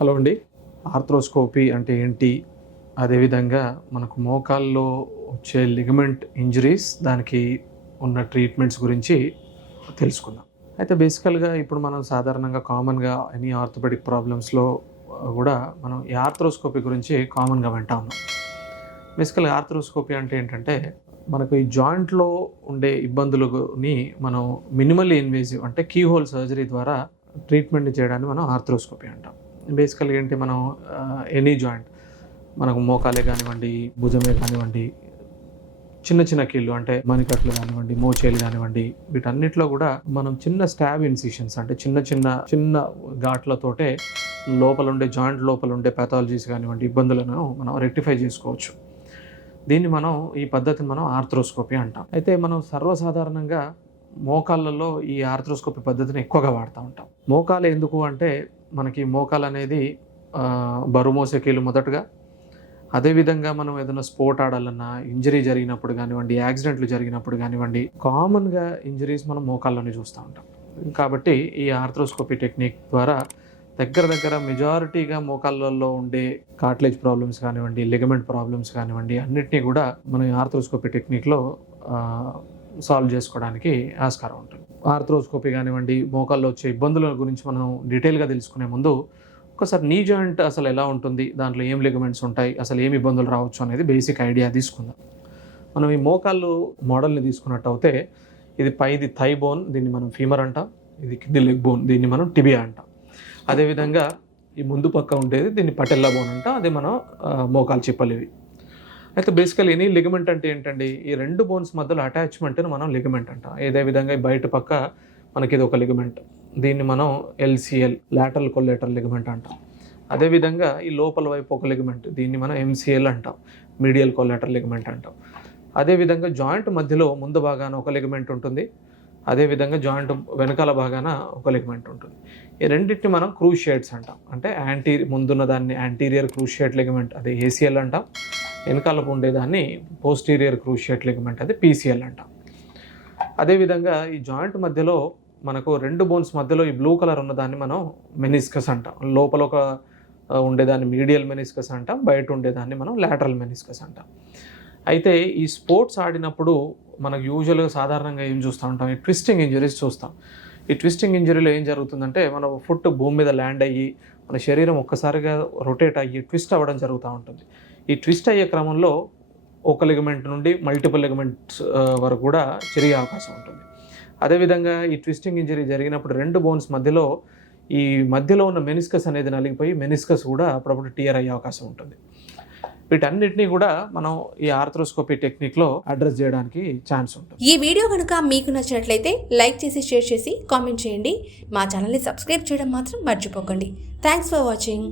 Hello అండి. Arthroscopy అంటే ఏంటి? అదేవిధంగా మనకు మోకాల్లో వచ్చే లిగమెంట్ ఇంజరీస్, దానికి ఉన్న ట్రీట్మెంట్స్ గురించి తెలుసుకుందాం. అయితే బేసికల్‌గా ఇప్పుడు మనం సాధారణంగా కామన్‌గా ఎనీ ఆర్థోపెడిక్ ప్రాబ్లమ్స్‌లో గూడా మనం ఈ ఆర్థ్రోస్కోపీ గురించి కామన్‌గా వింటా ఉన్నాం. బేసికల్‌గా ఆర్థ్రోస్కోపీ అంటే ఏంటంటే, మనకు ఈ జాయింట్‌లో ఉండే ఇబ్బందులని మనం మినిమల్లీ ఇన్వేసివ్ అంటే కీ హోల్ సర్జరీ ద్వారా ట్రీట్మెంట్ చేయడాన్ని మనం ఆర్థ్రోస్కోపీ అంటాం. బేసికల్‌గా ఏంటి, మనం ఎనీ జాయింట్, మనకు మోకాలే కానివ్వండి, భుజమే కానివ్వండి, చిన్న చిన్న కీళ్ళు అంటే మణికట్లు కానివ్వండి, మోచేలు కానివ్వండి, వీటన్నిటిలో కూడా మనం చిన్న స్టాబ్ ఇన్సిషన్స్ అంటే చిన్న ఘాట్లతోటే లోపల ఉండే జాయింట్ లోపల ఉండే పాథాలజీస్ కానివ్వండి, ఇబ్బందులను మనం రెక్టిఫై చేసుకోవచ్చు. ఈ పద్ధతిని మనం ఆర్థ్రోస్కోపీ అంటాం. అయితే మనం సర్వసాధారణంగా మోకాళ్ళలో ఈ ఆర్థ్రోస్కోపీ పద్ధతిని ఎక్కువగా వాడుతూ ఉంటాం. మోకాలు ఎందుకు అంటే, మనకి మోకాలు అనేది బరువు మోసే కీలు మొదటగా. అదేవిధంగా మనం ఏదైనా స్పోర్ట్ ఆడాలన్నా, ఇంజరీ జరిగినప్పుడు కానివ్వండి, యాక్సిడెంట్లు జరిగినప్పుడు కానివ్వండి, కామన్గా ఇంజరీస్ మనం మోకాల్లోనే చూస్తూ ఉంటాం. కాబట్టి ఈ ఆర్థ్రోస్కోపీ టెక్నిక్ ద్వారా దగ్గర మెజారిటీగా మోకాళ్ళల్లో ఉండే కార్టిలేజ్ ప్రాబ్లమ్స్ కానివ్వండి, లిగమెంట్ ప్రాబ్లమ్స్ కానివ్వండి, అన్నిటినీ కూడా మనం ఆర్థ్రోస్కోపీ టెక్నిక్లో సాల్వ్ చేసుకోవడానికి ఆస్కారం ఉంటుంది. ఆర్థ్రోస్కోపీ కానివ్వండి, మోకాల్లో వచ్చే ఇబ్బందుల గురించి మనం డీటెయిల్గా తెలుసుకునే ముందు ఒకసారి నీ జాయింట్ అసలు ఎలా ఉంటుంది, దాంట్లో ఏం లిగమెంట్స్ ఉంటాయి, అసలు ఏమి ఇబ్బందులు రావచ్చు అనేది బేసిక్ ఐడియా తీసుకుందాం. మనం ఈ మోకాళ్ళు మోడల్ని తీసుకున్నట్టయితే, ఇది పైది థై బోన్, దీన్ని మనం ఫీమర్ అంటాం. ఇది కింది లెగ్ బోన్, దీన్ని మనం టిబియా అంటాం. అదేవిధంగా ఈ ముందు పక్క ఉండేది దీన్ని పటెల్లా బోన్ అంటాం. అదే మనం మోకాలు చిప్పలు ఇవి. అయితే బేసికల్ ఎనీ లిగమెంట్ అంటే ఏంటండి, ఈ రెండు బోన్స్ మధ్యలో అటాచ్మెంట్ని మనం లిగమెంట్ అంటాం. అదేవిధంగా ఈ బయట పక్క మనకి ఇది ఒక లిగమెంట్, దీన్ని మనం LCL లాటరల్ కొల్లేటరల్ లిగమెంట్ అంటాం. అదేవిధంగా ఈ లోపల వైపు ఒక లిగమెంట్, దీన్ని మనం MCL అంటాం, మీడియల్ కొల్లేటరల్ లిగమెంట్ అంటాం. అదేవిధంగా జాయింట్ మధ్యలో ముందు భాగాన ఒక లిగమెంట్ ఉంటుంది, అదేవిధంగా జాయింట్ వెనకాల భాగాన ఒక లిగమెంట్ ఉంటుంది. ఈ రెండింటిని మనం క్రూషియేట్స్ అంటాం. అంటే ముందున్న దాన్ని యాంటీరియర్ క్రూషియేట్ లిగమెంట్, అది ACL అంటాం. వెనకాలకు ఉండేదాన్ని పోస్టీరియర్ క్రూషియేట్ లిగమెంట్, అది PCL అంటాం. అదేవిధంగా ఈ జాయింట్ మధ్యలో మనకు రెండు బోన్స్ మధ్యలో ఈ బ్లూ కలర్ ఉన్నదాన్ని మనం మెనిస్కస్ అంటాం. లోపల ఒక ఉండేదాన్ని మీడియల్ మెనిస్కస్ అంటాం, బయట ఉండేదాన్ని మనం లాటరల్ మెనిస్కస్ అంటాం. అయితే ఈ స్పోర్ట్స్ ఆడినప్పుడు మనకు యూజువల్గా సాధారణంగా ఏం చూస్తూ ఉంటాం, ఈ ట్విస్టింగ్ ఇంజరీస్ చూస్తాం. ఈ ట్విస్టింగ్ ఇంజరీలో ఏం జరుగుతుందంటే, మన ఫుట్ భూమి మీద ల్యాండ్ అయ్యి మన శరీరం ఒక్కసారిగా రొటేట్ అయ్యి ట్విస్ట్ అవ్వడం జరుగుతూ ఉంటుంది. ఈ ట్విస్ట్ అయ్యే క్రమంలో ఒక లిగమెంట్ నుండి మల్టిపుల్ లిగమెంట్స్ వరకు కూడా చిరిగే అవకాశం ఉంటుంది. అదేవిధంగా ఈ ట్విస్టింగ్ ఇంజరీ జరిగినప్పుడు రెండు బోన్స్ మధ్యలో ఉన్న మెనిస్కస్ అనేది నలిగిపోయి మెనిస్కస్ కూడా అప్పుడప్పుడు టియర్ అయ్యే అవకాశం ఉంటుంది. వీటన్నిటినీ కూడా మనం ఈ ఆర్థ్రోస్కోపీ టెక్నిక్లో అడ్రస్ చేయడానికి ఛాన్స్ ఉంటుంది. ఈ వీడియో కనుక మీకు నచ్చినట్లయితే లైక్ చేసి, షేర్ చేసి, కామెంట్ చేయండి. మా ఛానల్ని సబ్స్క్రైబ్ చేయడం మాత్రం మర్చిపోకండి. Thanks for watching.